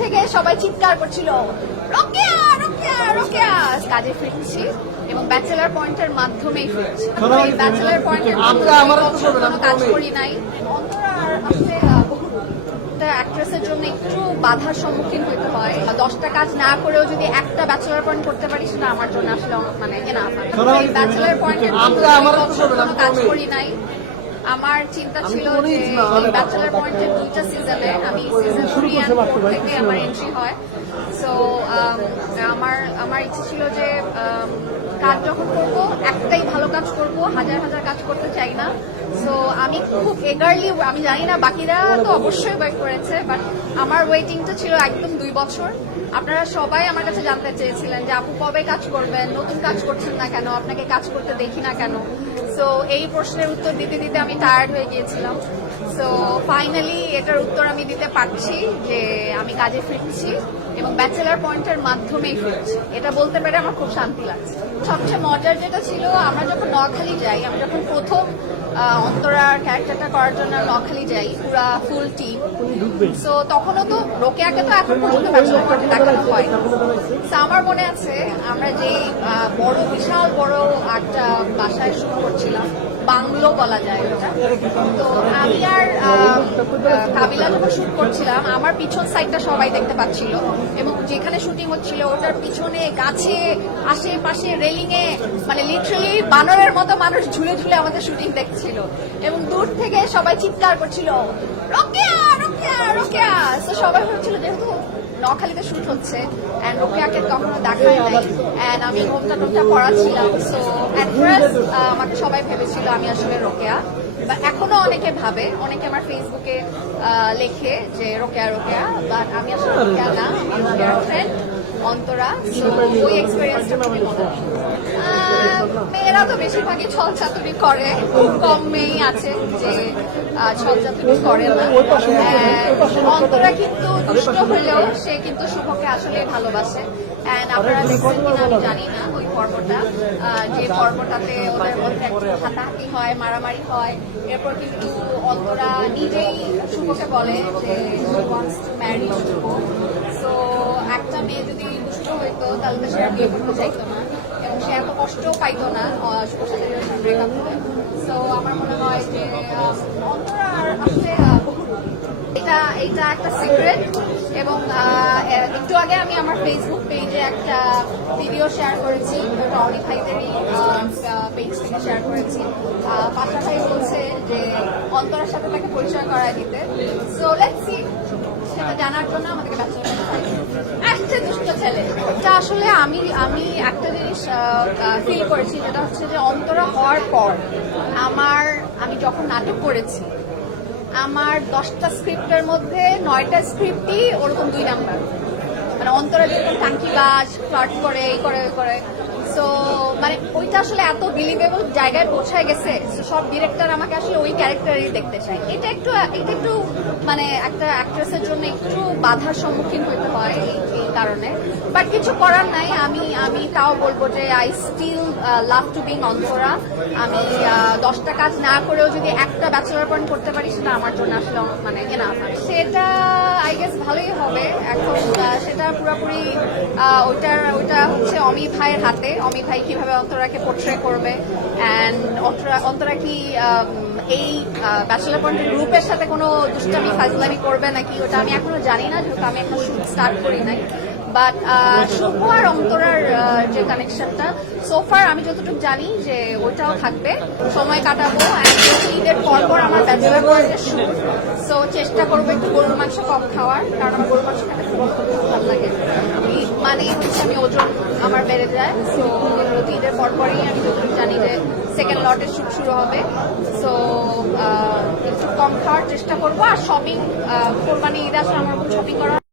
থেকে সবাই চিৎকার করছিল রোকেয়া রোকেয়া রোকেয়া! কাজে ফিরছি এবং ব্যাচেলার পয়েন্টের মাধ্যমেই ফিরছি। ব্যাচেলার পয়েন্টের কোনো কাজ করি নাই। অন্তরা আর আসলে একটা অ্যাক্ট্রেসের জন্য একটু বাধার সম্মুখীন হতে হয়। দশটা কাজ না করেও যদি একটা ব্যাচেলার পয়েন্ট করতে পারি সেটা আমার জন্য আসলে মানে এই ব্যাচেলার পয়েন্টের কোনো কাজ করি নাই। আমার চিন্তা ছিল যে ব্যাচেলার পয়েন্টের দুইটা সিজনে আমি সিজন থ্রি অ্যান্ড ফোর থেকে আমার এন্ট্রি হয়। সো আমার আমার ইচ্ছে ছিল যে um, কাজ যখন করব একটাই ভালো কাজ করব হাজার হাজার কাজ করতে চাই না। সো আমি খুব এগারলি আমি জানি না বাকিরা তো অবশ্যই ওয়েট করেছে বাট আমার ওয়েটিংটা ছিল একদম দুই বছর। আপনারা সবাই আমার কাছে জানতে চেয়েছিলেন যে আপু কবে কাজ করবেন? নতুন কাজ করছেন না কেন? আপনাকে কাজ করতে দেখি না কেন? সো এই প্রশ্নের উত্তর দিতে দিতে আমি টায়ার্ড হয়ে গিয়েছিলাম। সো ফাইনালি এটার উত্তর আমি দিতে পারছি যে আমি কাজে ফিরছি এবং ব্যাচেলার পয়েন্টের মাধ্যমেই ফিরছি। এটা বলতে পেরে আমার খুব শান্তি লাগছে। সবচেয়ে মজার যেটা ছিল, আমরা যখন নোয়াখালী যাই, আমি যখন প্রথম অন্তরার ক্যারেক্টারটা করার জন্য নোয়াখালী যাই, পুরা ফুল টিম সো তখনও তো রোকেয়াকে তো এখন পর্যন্ত ব্যাচেলার পয়েন্টে দেখানো হয় আমার মনে আছে, আমরা যে বড়, বিশাল বড় একটা বাসায় শুট করছিলাম বাংলো বলা যায় তো আমি আর কাবিলা যখন শুট করছিলাম। আমার পিছন সাইডটা সবাই দেখতে পাচ্ছিল। এবং যেখানে শুটিং হচ্ছিল, ওটার পিছনে গাছে, আশেপাশে রেলিং এ মানে লিটারালি বানরের মতো মানুষ ঝুলে ঝুলে আমাদের শুটিং দেখছিল। এবং দূর থেকে সবাই চিৎকার করছিল, রোকেয়া রোকেয়া রোকেয়া! সবাই ভাবছিল, যেহেতু নখালিতে শুট হচ্ছে অ্যান্ড রোকেয়াকে কখনো দেখায় নাই অ্যান্ড আমি ঘোমটা টোমটা পড়াচ্ছিলাম সো অ্যাট ফার্স্ট আমাকে সবাই ভেবেছিল আমি আসলে রোকেয়া বা এখনও অনেকে ভাবে অনেকে আমার ফেসবুকে লেখে যে রোকেয়া রোকেয়া বাট আমি আসলে রোকেয়া না আমি রোকেয়ার ফ্রেন্ড অন্তরা সো ওই এক্সপিরিয়েন্সটা খুবই মেয়েরা তো বেশিরভাগই ছল চাতুরি করে খুব কম মেয়েই আছে যে ছল চাতুরি করে না অন্তরা কিন্তু দুষ্ট হলেও সে কিন্তু শুভকে আসলে ভালোবাসে। অ্যান্ড আপনারা দেখছেন কিনা আমি জানি না ওই পর্বটা। যে পর্বটাতে ওদের মধ্যে হাতাহাতি হয়, মারামারি হয়। এরপর কিন্তু অন্তরা নিজেই শুভকে বলে যে wants to marry Shubho. So একটা মেয়ে যদি দুষ্ট হইতো, তাহলে তো সে বিয়ে করতে চাইতো না। এবং সে এত কষ্টও পাইতো না শুভর সাথে ব্রেকআপ আমার মনে হয় যে অন্তরা আসলে এটা একটা সিক্রেট এবং একটু আগে আমি আমার ফেসবুক পেজে একটা ভিডিও শেয়ার করেছি অনেক ভাইদেরই পেজ থেকে শেয়ার করেছি। পাশা ভাই বলছে যে অন্তরার সাথে তাকে পরিচয় করায় দিতে। সো লেটস সি সেটা জানার জন্য আমাদেরকে ছেলে। এটা আসলে আমি আমি একটা জিনিস ফিল করেছি, যেটা হচ্ছে যে অন্তরা হওয়ার পর আমার আমি যখন নাটক করেছি আমার দশটা স্ক্রিপ্টের মধ্যে নয়টা স্ক্রিপ্টই ওরকম দুই নাম্বার। মানে অন্তরা যেরকম টাঙ্কিবাজ ফ্লার্ট করে, এই করে করে। সো মানে ওইটা আসলে এত বিলিভেবল জায়গায় পৌঁছায় গেছে সব ডিরেক্টর আমাকে আসলে ওই ক্যারেক্টারই দেখতে চায়। এটা একটু এটা একটু মানে একটা অ্যাক্ট্রেসের জন্য একটু বাধার সম্মুখীন হতে হয় এই কারণে। বাট কিছু করার নাই, আমি আমি তাও বলব যে I still love to being Antara আমি দশটা কাজ না করেও যদি একটা ব্যাচেলার পয়েন্ট করতে পারি, সেটা আমার জন্য আসলে মানে এনা সেটা আই গেস ভালোই হবে। এখন সেটা পুরোপুরি ওইটার, ওইটা হচ্ছে অমিত ভাইয়ের হাতে। অমিত ভাই কীভাবে অন্তরাকে পোট্রে করবে? অ্যান্ড অন্তরা কি এই ব্যাচেলার পয়েন্টের গ্রুপের সাথে কোনো দুষ্টামি, ফাজলামি করবে নাকি? ওটা আমি এখনও জানি না, যেহেতু আমি এখন শুট স্টার্ট করি নাই। বাট শুভ আর অন্তরার যে কানেকশনটা সোফার আমি যতটুকু জানি যে ওইটাও থাকবে। সময় কাটাবো ঈদের পর পর আমার ব্যাচেলার পয়েন্টের শুট সো চেষ্টা করব একটু গরুর মাংস কম খাওয়ার, কারণ আমার গরুর মাংস খেতে খুব ভালো লাগে। মানেই হচ্ছে আমি ওজন আমার বেড়ে যায়। সো ঈদের পর পরই আমি যতটুকু জানি যে সেকেন্ড লটের শুট শুরু হবে সো একটু কম খাওয়ার চেষ্টা করব। আর শপিং কোরবানি ঈদ আসলে আমার শপিং করার